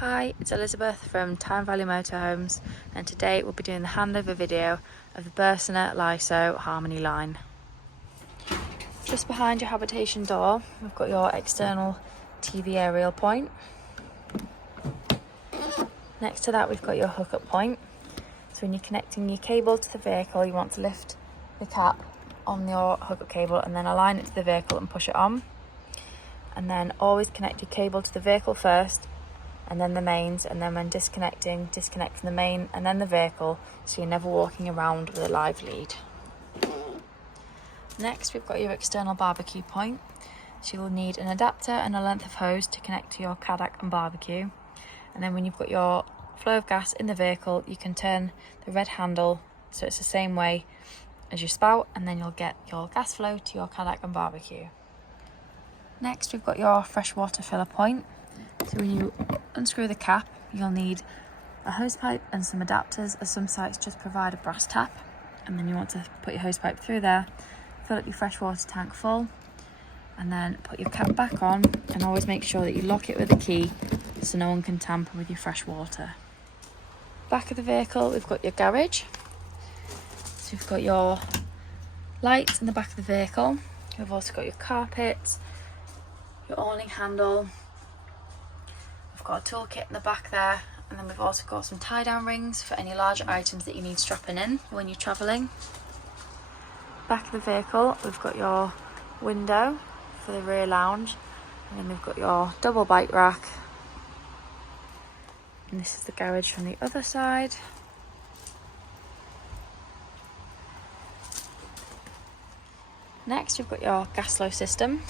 Hi, it's Elizabeth from Tyne Valley Motorhomes, and today we'll be doing the handover video of the Burstner lyseo Harmony line. Just behind your habitation door, we've got your external TV aerial point. Next to that, we've got your hookup point. So when you're connecting your cable to the vehicle, you want to lift the cap on your hookup cable and then align it to the vehicle and push it on. And then always connect your cable to the vehicle first, and then the mains, and then when disconnecting, disconnect from the main and then the vehicle, so you're never walking around with a live lead. Next, we've got your external barbecue point. So you'll need an adapter and a length of hose to connect to your Caddock and barbecue. And then when you've got your flow of gas in the vehicle, you can turn the red handle so it's the same way as your spout, and then you'll get your gas flow to your Caddock and barbecue. Next, we've got your freshwater filler point. So when you unscrew the cap, you'll need a hose pipe and some adapters, as some sites just provide a brass tap. And then you want to put your hose pipe through there, fill up your freshwater tank full, and then put your cap back on, and always make sure that you lock it with a key so no one can tamper with your fresh water. Back of the vehicle, we've got your garage. So we've got your lights in the back of the vehicle. We've also got your carpets, your awning handle. We've got a toolkit in the back there, and then we've also got some tie-down rings for any larger items that you need strapping in when you're travelling. Back of the vehicle, we've got your window for the rear lounge, and then we've got your double bike rack. And this is the garage from the other side. Next, you've got your gas flow system.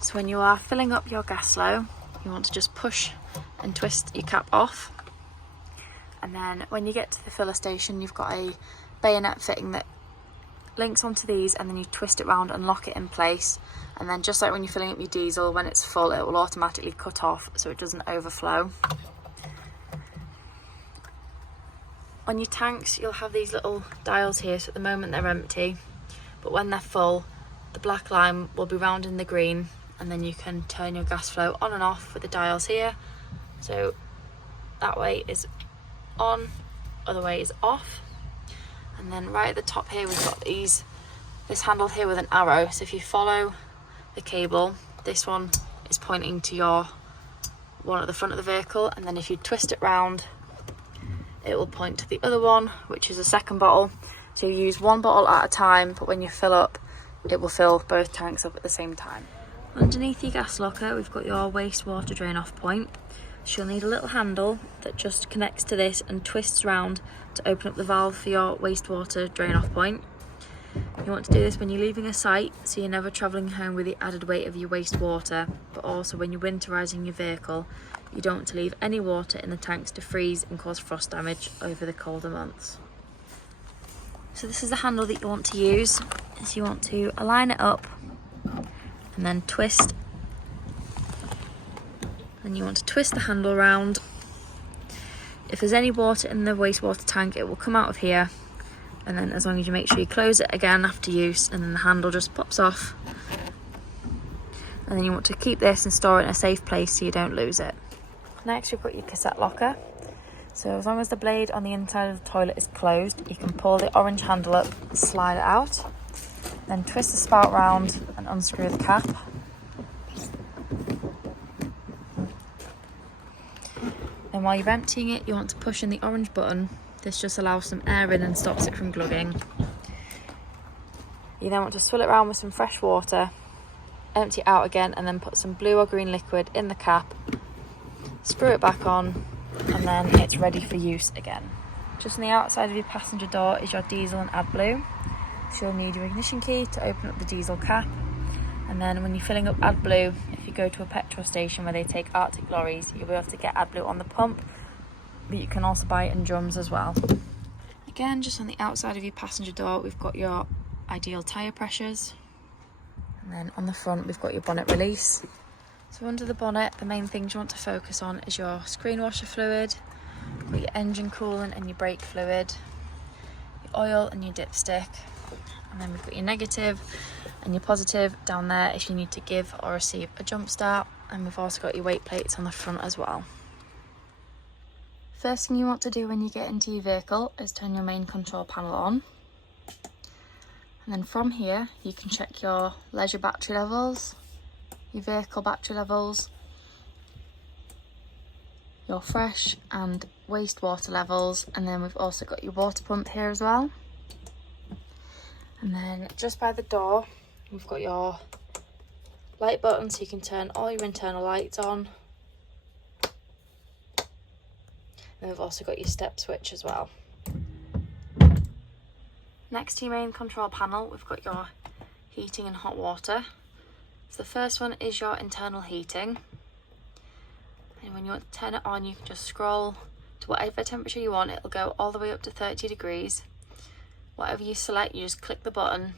So when you are filling up your gas flow, you want to just push and twist your cap off. And then when you get to the filler station, you've got a bayonet fitting that links onto these, and then you twist it round and lock it in place. And then just like when you're filling up your diesel, when it's full, it will automatically cut off so it doesn't overflow. On your tanks, you'll have these little dials here, so at the moment they're empty, but when they're full, the black line will be round in the green, and then you can turn your gas flow on and off with the dials here. So that way is on, other way is off. And then right at the top here, we've got this handle here with an arrow. So if you follow the cable, this one is pointing to your one at the front of the vehicle, and then if you twist it round, it will point to the other one, which is a second bottle. So you use one bottle at a time, but when you fill up, it will fill both tanks up at the same time. Underneath your gas locker, we've got your wastewater drain off point. So you'll need a little handle that just connects to this and twists round to open up the valve for your wastewater drain off point. You want to do this when you're leaving a site, so you're never travelling home with the added weight of your wastewater, but also when you're winterising your vehicle, you don't want to leave any water in the tanks to freeze and cause frost damage over the colder months. So this is the handle that you want to use. So you want to align it up and then twist. And you want to twist the handle around. If there's any water in the wastewater tank, it will come out of here. And then as long as you make sure you close it again after use, and then the handle just pops off. And then you want to keep this and store it in a safe place so you don't lose it. Next, we've got your cassette locker. So as long as the blade on the inside of the toilet is closed, you can pull the orange handle up and slide it out. Then twist the spout round and unscrew the cap. Then while you're emptying it, you want to push in the orange button. This just allows some air in and stops it from glugging. You then want to swill it around with some fresh water, empty it out again, and then put some blue or green liquid in the cap, screw it back on, and then it's ready for use again. Just on the outside of your passenger door is your diesel and AdBlue. So you'll need your ignition key to open up the diesel cap. And then when you're filling up AdBlue, if you go to a petrol station where they take Arctic lorries, you'll be able to get AdBlue on the pump, but you can also buy it in drums as well. Again, just on the outside of your passenger door, we've got your ideal tyre pressures. And then on the front, we've got your bonnet release. So under the bonnet, the main things you want to focus on is your screen washer fluid, you've got your engine coolant and your brake fluid, your oil and your dipstick. And then we've got your negative and your positive down there if you need to give or receive a jump start. And we've also got your weight plates on the front as well. First thing you want to do when you get into your vehicle is turn your main control panel on. And then from here, you can check your leisure battery levels, your vehicle battery levels, your fresh and wastewater levels, and then we've also got your water pump here as well. And then just by the door, we've got your light button so you can turn all your internal lights on. And we've also got your step switch as well. Next to your main control panel, we've got your heating and hot water. So the first one is your internal heating. And when you want to turn it on, you can just scroll to whatever temperature you want. It'll go all the way up to 30 degrees. Whatever you select, you just click the button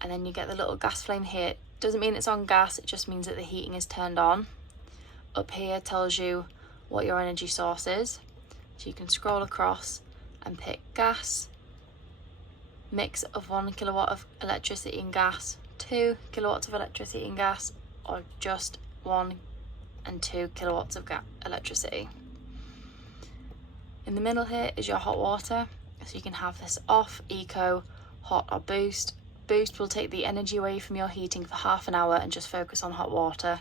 and then you get the little gas flame here. Doesn't mean it's on gas, it just means that the heating is turned on. Up here tells you what your energy source is. So you can scroll across and pick gas, mix of 1 kilowatt of electricity and gas, 2 kilowatts of electricity and gas, or just 1 and 2 kilowatts of electricity. In the middle here is your hot water, so you can have this off, eco, hot or boost. Boost will take the energy away from your heating for half an hour and just focus on hot water,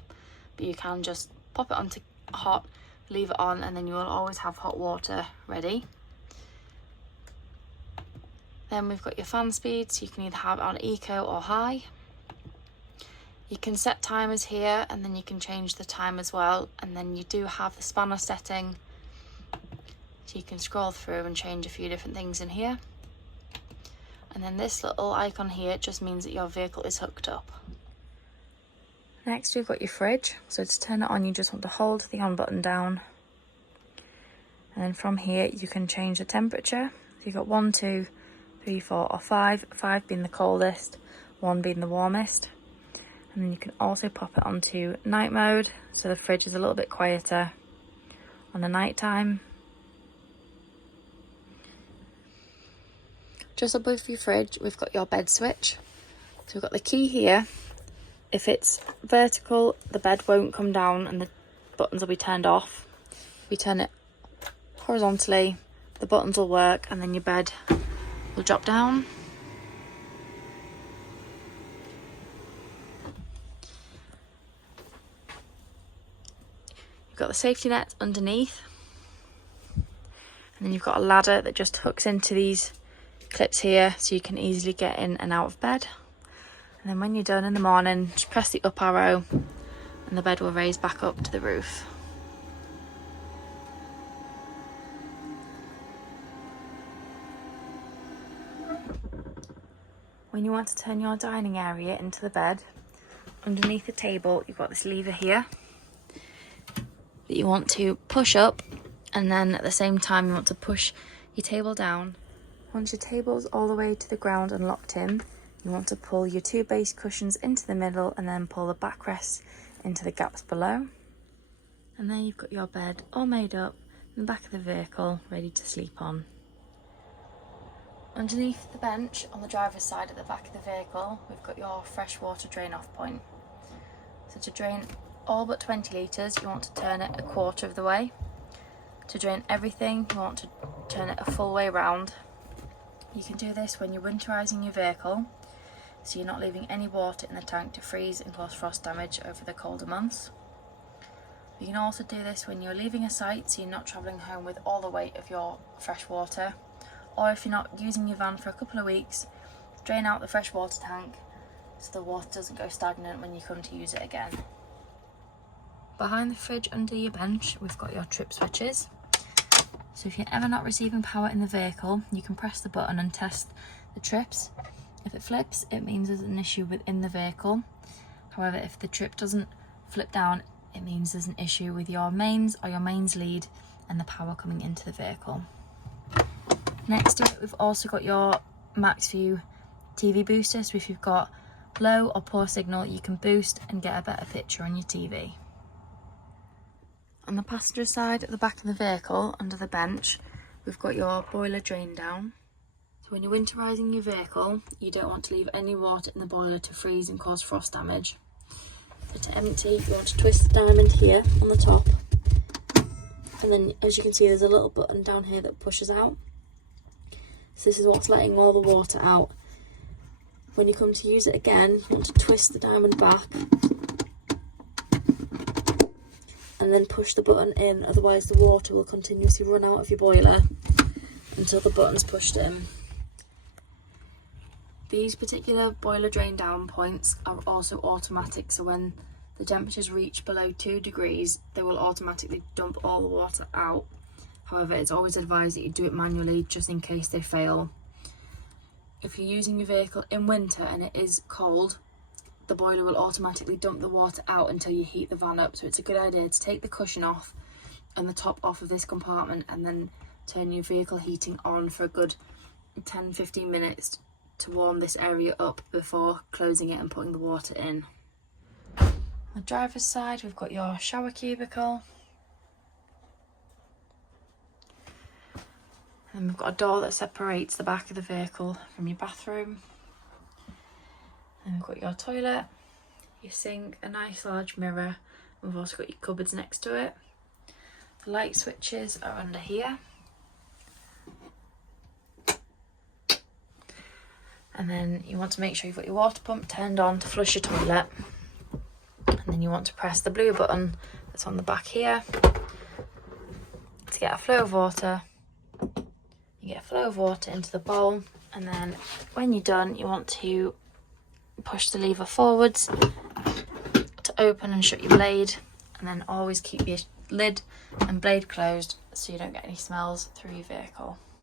but you can just pop it onto hot, leave it on, and then you will always have hot water ready. Then we've got your fan speed, so you can either have it on eco or high. You can set timers here and then you can change the time as well, and then you do have the spanner setting, so you can scroll through and change a few different things in here. And then this little icon here just means that your vehicle is hooked up. Next we've got your fridge, so to turn it on you just want to hold the on button down, and then from here you can change the temperature. So you've got 1, 2, 3, 4 or 5, 5 being the coldest, 1 being the warmest. And then you can also pop it onto night mode, so the fridge is a little bit quieter on the night time. Just above your fridge we've got your bed switch. So we've got the key here. If it's vertical, the bed won't come down and the buttons will be turned off. If you turn it horizontally, the buttons will work and then your bed will drop down. You've got the safety net underneath, and then you've got a ladder that just hooks into these clips here so you can easily get in and out of bed. And then when you're done in the morning, just press the up arrow and the bed will raise back up to the roof. When you want to turn your dining area into the bed, underneath the table you've got this lever here that you want to push up, and then at the same time you want to push your table down. Once your table's all the way to the ground and locked in, you want to pull your 2 base cushions into the middle and then pull the backrests into the gaps below. And then you've got your bed all made up in the back of the vehicle, ready to sleep on. Underneath the bench on the driver's side at the back of the vehicle, we've got your fresh water drain off point. So to drain all but 20 litres, you want to turn it a quarter of the way. To drain everything, you want to turn it a full way round. You can do this when you're winterising your vehicle, so you're not leaving any water in the tank to freeze and cause frost damage over the colder months. You can also do this when you're leaving a site, so you're not travelling home with all the weight of your fresh water, or if you're not using your van for a couple of weeks, drain out the fresh water tank so the water doesn't go stagnant when you come to use it again. Behind the fridge under your bench we've got your trip switches. So if you're ever not receiving power in the vehicle, you can press the button and test the trips. If it flips, it means there's an issue within the vehicle. However, if the trip doesn't flip down, it means there's an issue with your mains or your mains lead and the power coming into the vehicle. Next to it, we've also got your max view TV booster. So if you've got low or poor signal, you can boost and get a better picture on your TV. On the passenger side at the back of the vehicle, under the bench, we've got your boiler drain down. So when you're winterising your vehicle, you don't want to leave any water in the boiler to freeze and cause frost damage. So to empty, you want to twist the diamond here on the top, And then as you can see, there's a little button down here that pushes out. So this is what's letting all the water out. When you come to use it again, you want to twist the diamond back and then push the button in, otherwise the water will continuously run out of your boiler until the button's pushed in. These particular boiler drain down points are also automatic, so when the temperatures reach below 2 degrees, they will automatically dump all the water out. However, it's always advised that you do it manually just in case they fail. If you're using your vehicle in winter and it is cold, the boiler will automatically dump the water out until you heat the van up. So it's a good idea to take the cushion off and the top off of this compartment and then turn your vehicle heating on for a good 10-15 minutes to warm this area up before closing it and putting the water in. On the driver's side, we've got your shower cubicle. And we've got a door that separates the back of the vehicle from your bathroom. And we've got your toilet, your sink, a nice large mirror. We've also got your cupboards next to it. The light switches are under here. And then you want to make sure you've got your water pump turned on to flush your toilet. And then you want to press the blue button that's on the back here to get a flow of water. You get a flow of water into the bowl, and then when you're done, you want to push the lever forwards to open and shut your blade, and then always keep your lid and blade closed so you don't get any smells through your vehicle.